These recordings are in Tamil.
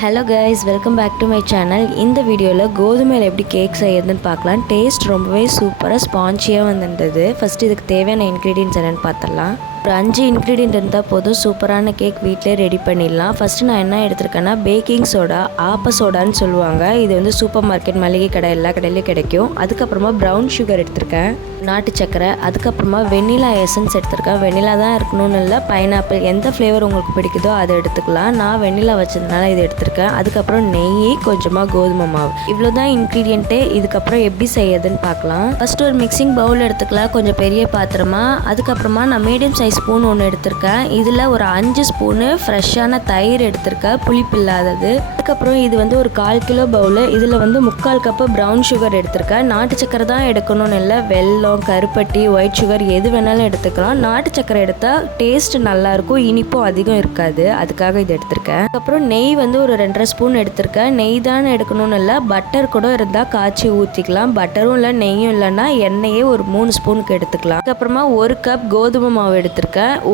Hello guys, welcome back to my channel. இந்த வீடியோவில் கோதுமையில் எப்படி கேக் செய்யறதுன்னு பார்க்கலாம். டேஸ்ட் ரொம்பவே சூப்பராக ஸ்பான்ச்சியாக வந்துருந்தது. ஃபஸ்ட்டு இதுக்கு தேவையான இன்க்ரீடியன்ட்ஸ் என்னென்னு பார்த்துடலாம். ஒரு 5 இன்க்ரீடியன்ட் இருந்தால் போதும், சூப்பரான கேக் வீட்டிலே ரெடி பண்ணிடலாம். ஃபஸ்ட்டு நான் என்ன எடுத்திருக்கேன்னா, பேக்கிங் சோடா, ஆப்ப சோடான்னு சொல்லுவாங்க. இது வந்து சூப்பர் மார்க்கெட், மளிகை கடை எல்லா கடையிலையும் கிடைக்கும். அதுக்கப்புறமா ப்ரௌன் சுகர் எடுத்திருக்கேன், நாட்டு சக்கரை, அதுக்கப்புறமா வெண்ணிலா எசன்ஸ் எடுத்திருக்கேன். வெண்ணிலா தான் இருக்கணும்னு இல்லை, பைனாப்பிள், எந்த ஃப்ளேவர் உங்களுக்கு பிடிக்குதோ அதை எடுத்துக்கலாம். நான் வெண்ணிலா வச்சதுனால இது எடுத்திருக்கேன். அதுக்கப்புறம் நெய், கொஞ்சமாக கோதுமை மாவு, இவ்வளோ தான் இன்க்ரீடியண்ட்டே. இதுக்கப்புறம் எப்படி செய்யறதுன்னு பார்க்கலாம். ஃபஸ்ட்டு ஒரு மிக்சிங் பவுல் எடுத்துக்கலாம், கொஞ்சம் பெரிய பாத்திரமா. அதுக்கப்புறமா நான் மீடியம் சைஸ் ஸ்பூன் ஒன்று எடுத்திருக்கேன். இதில் ஒரு 5 ஸ்பூனு ஃப்ரெஷ்ஷான தயிர் எடுத்திருக்கேன், புளிப்பு இல்லாதது. அதுக்கப்புறம் இது வந்து ஒரு 1/4 கிலோ பவுலு. இதில் வந்து 3/4 கப்பு ப்ரௌன் சுகர் எடுத்திருக்கேன். நாட்டு சக்கரை தான் எடுக்கணும்னு இல்லை, வெல்லம், கருப்பட்டி, ஒயிட் சுகர் எது வேணாலும் எடுத்துக்கலாம். நாட்டு சக்கரை எடுத்தால் டேஸ்ட் நல்லாயிருக்கும், இனிப்பும் அதிகம் இருக்காது, அதுக்காக இது எடுத்திருக்கேன். அதுக்கப்புறம் நெய் வந்து ஒரு 2.5 ஸ்பூன் எடுத்திருக்கேன். நெய் தானே எடுக்கணும்னு இல்லை, பட்டர் கூட இருந்தால் காய்ச்சி ஊற்றிக்கலாம். பட்டரும் இல்லை, நெய்யும் இல்லைன்னா எண்ணெயே ஒரு 3 ஸ்பூனுக்கு எடுத்துக்கலாம். அதுக்கப்புறமா 1 கப் கோதுமை மாவு எடுத்திருக்கேன்.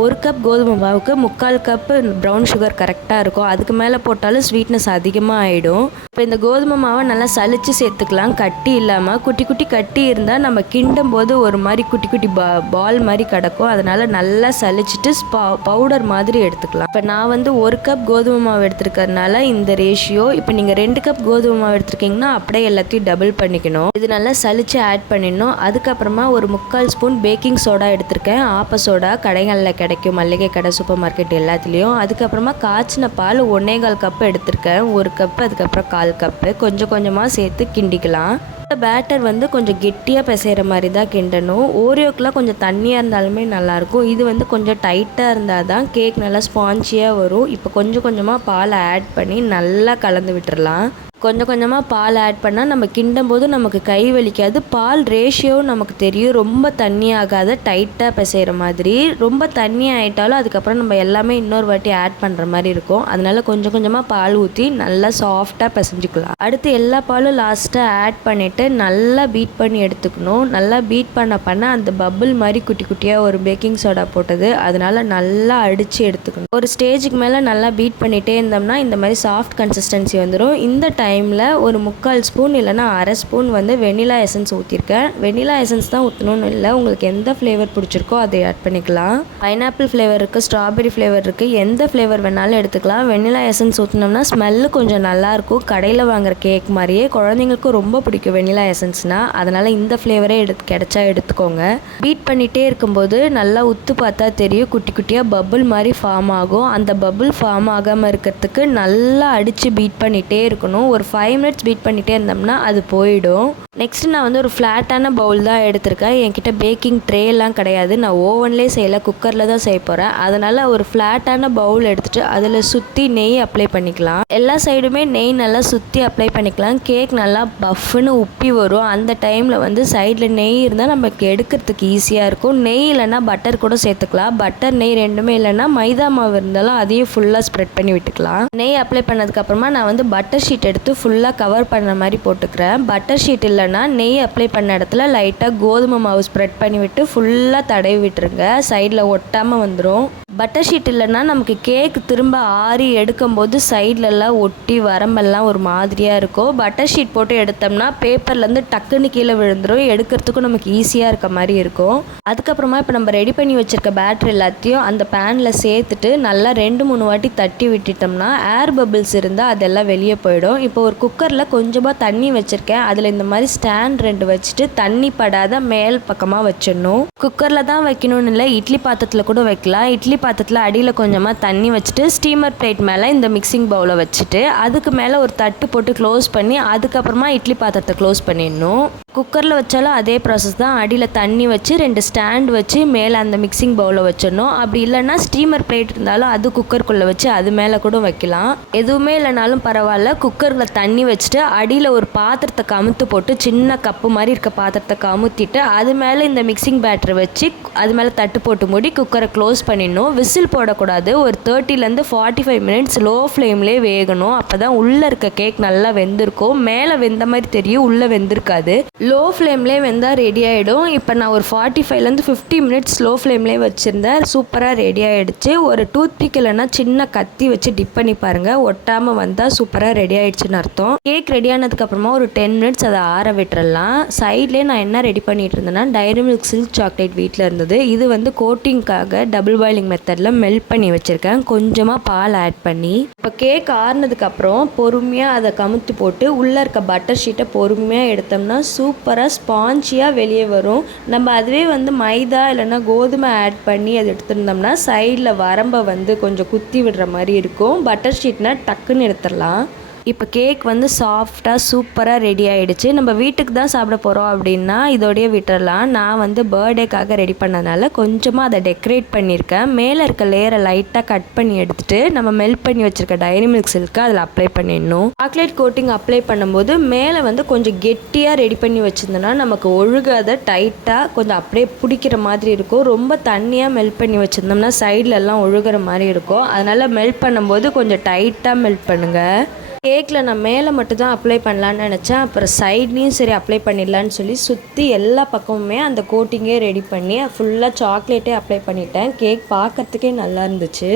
1 கப் கோதுமை மாவுக்கு 3/4 கப்பு ப்ரௌன் சுகர் கரெக்டாக இருக்கும். அதுக்கு மேலே போட்டாலும் ஸ்வீட்னஸ் அதிகமாக ஆகிடும். இப்போ இந்த கோதுமை மாவை நல்லா சலிச்சு சேர்த்துக்கலாம், கட்டி இல்லாமல். குட்டி குட்டி கட்டி இருந்தால் நம்ம கிண்டும் போது ஒரு மாதிரி குட்டி குட்டி பால் மாதிரி கிடக்கும். அதனால் நல்லா சலிச்சுட்டு பவுடர் மாதிரி எடுத்துக்கலாம். இப்போ நான் வந்து 1 கப் கோதுமை மாவு எடுத்துருக்கறனால இந்த ரேஷியோ. இப்போ நீங்கள் 2 கப் கோதுமை மாவு எடுத்துருக்கீங்கன்னா அப்படியே எல்லாத்தையும் டபுள் பண்ணிக்கணும். இது நல்லா சலிச்சு ஆட் பண்ணிடணும். அதுக்கப்புறமா ஒரு 3/4 ஸ்பூன் பேக்கிங் சோடா எடுத்திருக்கேன். ஆப்ப சோடா கடைகளில் கிடைக்கும், மளிகை கடை, சூப்பர் மார்க்கெட் எல்லாத்துலேயும். அதுக்கப்புறமா காய்ச்சின பால் 1/4 கப்பு எடுத்திருக்கேன். 1 கப்பு, அதுக்கப்புறம் 1/4 கப்பு, கொஞ்சம் கொஞ்சமாக சேர்த்து கிண்டிக்கலாம். பேட்டர் வந்து கொஞ்சம் கெட்டியாக பிசைகிற மாதிரி தான் கிண்டணும். ஓரியோக்கெலாம் கொஞ்சம் தண்ணியாக இருந்தாலுமே நல்லாயிருக்கும். இது வந்து கொஞ்சம் டைட்டாக இருந்தால் தான் கேக் நல்லா ஸ்பான்ச்சியாக வரும். இப்போ கொஞ்சம் கொஞ்சமாக பால் ஆட் பண்ணி நல்லா கலந்து விட்டுறலாம். கொஞ்சம் கொஞ்சமாக பால் ஆட் பண்ணால் நம்ம கிண்டும் போது நமக்கு கை வலிக்காது. பால் ரேஷியோவும் நமக்கு தெரியும், ரொம்ப தண்ணி ஆகாத, டைட்டாக பிசைகிற மாதிரி. ரொம்ப தண்ணி ஆகிட்டாலும் அதுக்கப்புறம் நம்ம எல்லாமே இன்னொரு வாட்டி ஆட் பண்ணுற மாதிரி இருக்கும். அதனால கொஞ்சம் கொஞ்சமாக பால் ஊற்றி நல்லா சாஃப்டாக பிசைஞ்சிக்கலாம். அடுத்து எல்லா பாலும் லாஸ்ட்டாக ஆட் பண்ணிவிட்டு நல்லா பீட் பண்ணி எடுத்துக்கணும். நல்லா பீட் பண்ண அந்த பபுள் மாதிரி குட்டி குட்டியாக ஒரு பேக்கிங் சோடா போட்டது, அதனால நல்லா அடித்து எடுத்துக்கணும். ஒரு ஸ்டேஜுக்கு மேலே நல்லா பீட் பண்ணிகிட்டே இருந்தோம்னா இந்த மாதிரி சாஃப்ட் கன்சிஸ்டன்சி வந்துடும். இந்த டைமில் ஒரு 3/4 ஸ்பூன் இல்லைனா 1/2 ஸ்பூன் வந்து வெண்ணிலா எசன்ஸ் ஊற்றிருக்கேன். வெண்ணிலா எசன்ஸ் தான் ஊற்றணும்னு இல்லை, உங்களுக்கு எந்த ஃப்ளேவர் பிடிச்சிருக்கோ அதை ஆட் பண்ணிக்கலாம். பைனாப்பிள் ஃப்ளேவர் இருக்குது, ஸ்ட்ராபெரி ஃப்ளேவர் இருக்குது, எந்த ஃப்ளேவர் வேணாலும் எடுத்துக்கலாம். வெண்ணிலா எசன்ஸ் ஊற்றினோம்னா ஸ்மெல்லு கொஞ்சம் நல்லாயிருக்கும், கடையில் வாங்குற கேக் மாதிரியே. குழந்தைங்களுக்கும் ரொம்ப பிடிக்கும் வெண்ணிலா எசன்ஸ்னால், அதனால் இந்த ஃப்ளேவரே கிடைச்சா எடுத்துக்கோங்க. பீட் பண்ணிகிட்டே இருக்கும்போது நல்லா உத்து பார்த்தா தெரியும், குட்டி குட்டியாக பபுள் மாதிரி ஃபார்ம் ஆகும். அந்த பபுள் ஃபார்ம் ஆகாமல் இருக்கிறதுக்கு நல்லா அடித்து பீட் பண்ணிகிட்டே இருக்கணும். ஒரு 5 மினிட்ஸ் பீட் பண்ணிகிட்டே இருந்தோம்னா அது போயிடும். நெக்ஸ்ட் நான் வந்து ஒரு ஃப்ளாட்டான பவுல் தான் எடுத்திருக்கேன். என்கிட்ட பேக்கிங் ட்ரேலாம் கிடையாது, நான் ஓவன்லேயே செய்யலை, குக்கரில் தான் செய்ய போகிறேன். அதனால் ஒரு ஃப்ளாட்டான பவுல் எடுத்துகிட்டு அதில் சுற்றி நெய் அப்ளை பண்ணிக்கலாம். எல்லா சைடுமே நெய் நல்லா சுற்றி அப்ளை பண்ணிக்கலாம். கேக் நல்லா பஃப்னு உப்பி வரும். அந்த டைமில் வந்து சைடில் நெய் இருந்தால் நமக்கு எடுக்கிறதுக்கு ஈஸியாக இருக்கும். நெய் இல்லைன்னா பட்டர் கூட சேர்த்துக்கலாம். பட்டர், நெய் ரெண்டுமே இல்லைன்னா மைதா மாவு இருந்தாலும் அதையும் ஃபுல்லாக ஸ்ப்ரெட் பண்ணி விட்டுக்கலாம். நெய் அப்ளை பண்ணதுக்கப்புறமா நான் வந்து பட்டர் ஷீட் எடுத்து ஃபுல்லாக கவர் பண்ண மாதிரி போட்டுக்கிறேன். பட்டர் ஷீட் இல்லைன்னா நெய் அப்ளை பண்ண இடத்துல லைட்டாக கோதுமை மாவு ஸ்ப்ரெட் பண்ணி விட்டு ஃபுல்லாக தடவி விட்டுருங்க, சைடில் ஒட்டாமல் வந்துடும். பட்டர் ஷீட் இல்லைன்னா நமக்கு கேக் திரும்ப ஆறி எடுக்கும்போது சைட்லலாம் ஒட்டி வரம்பெல்லாம் ஒரு மாதிரியாக இருக்கும். பட்டர் ஷீட் போட்டு எடுத்தோம்னா பேப்பர்லேருந்து டக்குன்னு கீழே விழுந்துடும், எடுக்கிறதுக்கும் நமக்கு ஈஸியாக இருக்க மாதிரி இருக்கும். அதுக்கப்புறமா இப்போ நம்ம ரெடி பண்ணி வச்சுருக்க பேட்டர் எல்லாத்தையும் அந்த பேனில் சேர்த்துட்டு நல்லா 2-3 வாட்டி தட்டி விட்டுட்டோம்னா ஏர் பபிள்ஸ் இருந்தால் அதெல்லாம் வெளியே போயிடும். இப்போ ஒரு குக்கரில் கொஞ்சமாக தண்ணி வச்சுருக்கேன். அதில் இந்த மாதிரி ஸ்டாண்ட் 2 வச்சுட்டு தண்ணி படாத மேல் பக்கமாக வச்சிடணும். குக்கரில் தான் வைக்கணும்னு இல்லை, இட்லி பாத்திரத்தில் கூட வைக்கலாம். இட்லி பாத்திரத்தில் அடியில் கொஞ்சமாக தண்ணி வச்சுட்டு ஸ்டீமர் பிளேட் மேலே இந்த மிக்சிங் பவுலை வச்சுட்டு அதுக்கு மேலே ஒரு தட்டு போட்டு க்ளோஸ் பண்ணி அதுக்கப்புறமா இட்லி பாத்திரத்தை க்ளோஸ் பண்ணிடணும். குக்கரில் வச்சாலும் அதே ப்ராசஸ் தான். அடியில் தண்ணி வச்சு 2 ஸ்டாண்ட் வச்சு மேலே அந்த மிக்சிங் பவுலை வச்சிடணும். அப்படி இல்லைன்னா ஸ்டீமர் பிளேட் இருந்தாலும் அது குக்கருக்குள்ளே வச்சு அது மேலே கூட வைக்கலாம். எதுவுமே இல்லைனாலும் பரவாயில்ல, குக்கரில் தண்ணி வச்சுட்டு அடியில் ஒரு பாத்திரத்தை கமுத்து போட்டு சின்ன கப்பு மாதிரி இருக்க பாத்திரத்தை கமுத்திட்டு அது மேலே இந்த மிக்சிங் பேட்டர் வச்சு அது மேலே தட்டு போட்டு மூடி குக்கரை க்ளோஸ் பண்ணிடணும். விசில் போடக்கூடாது. ஒரு 30 to 45 மினிட்ஸ் லோ ஃப்ளேம்லேயே வேகணும். அப்போ தான் உள்ளே இருக்க கேக் நல்லா வெந்திருக்கும். மேலே வெந்த மாதிரி தெரியும், உள்ளே வெந்திருக்காது. லோ ஃப்ளேம்லேயே வெந்தால் ரெடி ஆகிடும். இப்போ நான் ஒரு 45லேருந்து 50 மினிட்ஸ் ஸ்லோ ஃப்ளேம்லேயே வச்சுருந்தேன். சூப்பராக ரெடி ஆகிடுச்சு. ஒரு டூத் பிக் இல்லைன்னா சின்ன கத்தி வச்சு டிப் பண்ணி பாருங்கள், ஒட்டாமல் வந்தால் சூப்பராக ரெடி ஆகிடுச்சின்னு அர்த்தம். கேக் ரெடி ஆனதுக்கப்புறமா ஒரு 10 மினிட்ஸ் அதை ஆற விட்டுறலாம். சைட்லேயே நான் என்ன ரெடி பண்ணிட்டு இருந்தேன்னா டைரி மில்க் சில்க் சாக்லேட் வீட்டில் இருந்தது. இது வந்து கோட்டிங்காக டபுள் பாயிலிங் மெத்தடில் மெல்ட் பண்ணி வச்சுருக்கேன், கொஞ்சமாக பால் ஆட் பண்ணி. இப்போ கேக் ஆறுனதுக்கப்புறம் பொறுமையாக அதை கமுத்து போட்டு உள்ளே இருக்க பட்டர் ஷீட்டை பொறுமையாக எடுத்தோம்னா சூப்பராக ஸ்பாஞ்சியாக வெளியே வரும். நம்ம அதுவே வந்து மைதா இல்லைன்னா கோதுமை ஆட் பண்ணி அதை எடுத்துருந்தோம்னா சைடில் வரம்பை வந்து கொஞ்சம் குத்தி விடுற மாதிரி இருக்கும். பட்டர் ஷீட்னால் டக்குன்னு எடுத்துடலாம். இப்போ கேக் வந்து சாஃப்டாக சூப்பராக ரெடி ஆகிடுச்சு. நம்ம வீட்டுக்கு தான் சாப்பிட போகிறோம் அப்படின்னா இதோடய விட்டுடலாம். நான் வந்து பர்த்டேக்காக ரெடி பண்ணதுனால கொஞ்சமாக அதை டெக்கரேட் பண்ணியிருக்கேன். மேலே இருக்க லேயரை லைட்டாக கட் பண்ணி எடுத்துகிட்டு நம்ம மெல்ட் பண்ணி வச்சுருக்க டைரி மில்க் சில்க்கு அதில் அப்ளை பண்ணிடணும். சாக்லேட் கோட்டிங் அப்ளை பண்ணும்போது மேலே வந்து கொஞ்சம் கெட்டியாக ரெடி பண்ணி வச்சுருந்தோன்னா நமக்கு ஒழுகாத டைட்டாக கொஞ்சம் அப்படியே பிடிக்கிற மாதிரி இருக்கும். ரொம்ப தண்ணியாக மெல்ட் பண்ணி வச்சுருந்தோம்னா சைட்லெல்லாம் ஒழுகிற மாதிரி இருக்கும். அதனால் மெல்ட் பண்ணும்போது கொஞ்சம் டைட்டாக மெல்ட் பண்ணுங்கள். கேக்கில் நான் மேலே மட்டும் தான் அப்ளை பண்ணலான்னு நினச்சேன். அப்புறம் சைட்லேயும் சரி அப்ளை பண்ணிடலான்னு சொல்லி சுற்றி எல்லா பக்கமுமே அந்த கோட்டிங்கே ரெடி பண்ணி ஃபுல்லாக சாக்லேட்டே அப்ளை பண்ணிட்டேன். கேக் பார்க்கறதுக்கே நல்லா இருந்துச்சு.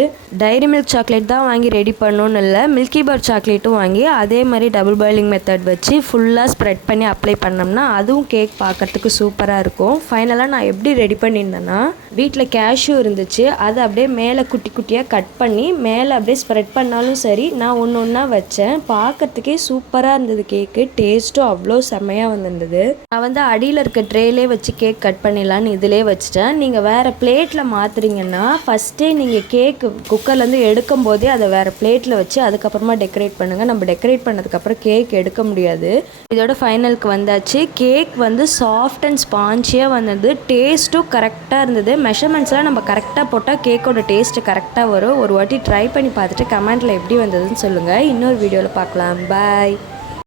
டைரி மில்க் சாக்லேட் தான் வாங்கி ரெடி பண்ணணும்னு இல்லை, மில்கி பார் சாக்லேட்டும் வாங்கி அதே மாதிரி டபுள் பாயிலிங் மெத்தட் வச்சு ஃபுல்லாக ஸ்ப்ரெட் பண்ணி அப்ளை பண்ணோம்னா அதுவும் கேக் பார்க்கறதுக்கு சூப்பராக இருக்கும். ஃபைனலாக நான் எப்படி ரெடி பண்ணியிருந்தேன்னா வீட்டில் கேஷ்யூ இருந்துச்சு, அதை அப்படியே மேலே குட்டி குட்டியாக கட் பண்ணி மேலே அப்படியே ஸ்ப்ரெட் பண்ணாலும் சரி நான் ஒன்று ஒன்றா வச்சேன். பார்க்கறதுக்கே சூப்பராக இருந்தது. கேக்கு டேஸ்ட்டும் அவ்வளோ செம்மையாக வந்திருந்தது. நான் வந்து அடியில் இருக்க ட்ரேலே வச்சு கேக் கட் பண்ணிடலான்னு இதிலே வச்சுட்டேன். நீங்கள் வேறு பிளேட்டில் மாற்றுறீங்கன்னா ஃபஸ்ட்டே நீங்கள் கேக் குக்கர்லேருந்து எடுக்கும் போதே அதை வேறு பிளேட்டில் வச்சு அதுக்கப்புறமா டெக்கரேட் பண்ணுங்கள். நம்ம டெக்கரேட் பண்ணதுக்கப்புறம் கேக் எடுக்க முடியாது. இதோட ஃபைனலுக்கு வந்தாச்சு. கேக் வந்து சாஃப்ட் அண்ட் ஸ்பான்ச்சியாக வந்தது. டேஸ்ட்டும் கரெக்டாக இருந்தது. மெஷர்மெண்ட்ஸ்லாம் நம்ம கரெக்டாக போட்டால் கேக்கோட டேஸ்ட்டு கரெக்டாக வரும். ஒரு வாட்டி ட்ரை பண்ணி பார்த்துட்டு கமெண்ட்டில் எப்படி வந்ததுன்னு சொல்லுங்கள். இன்னொரு வீடியோவில் பார்க்கலாம். பாய்.